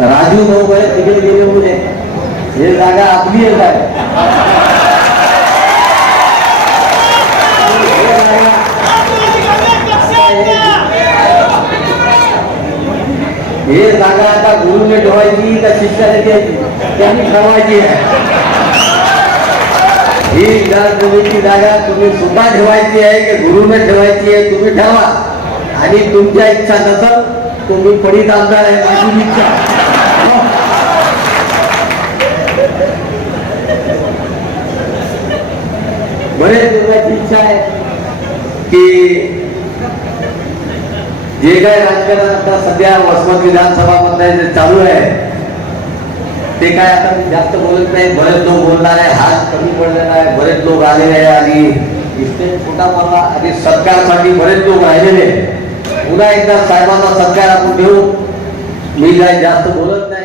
राजू भाऊ बरे तिकडे गेले होते. हे जागा आपली आहे काय? हे जागा आता गुरुने ठेवायची का शिष्याने घ्यायची त्यांनी ठरवायची आहे. ही विधानसभेची जागा तुम्ही सुद्धा ठेवायची आहे की गुरुने ठेवायची आहे तुम्ही ठेवा आणि तुमच्या इच्छा नसल तुम्ही पडीत आमदार आहे माझी इच्छा. बरेच लोकांची इच्छा आहे. की जे काय राजकारण आता सध्या वसमत विधानसभा मध्ये चालू आहे ते काय आता मी जास्त बोलत नाही. बरेच लोक बोलणार आहे हात कमी पडलेला आहे बरेच लोक आलेले आहे आणि इस्टेट छोटा मला आणि सत्कारसाठी बरेच लोक राहिलेले पुन्हा एकदा साहेबांना सत्कार आपण घेऊ मी काय जास्त बोलत नाही.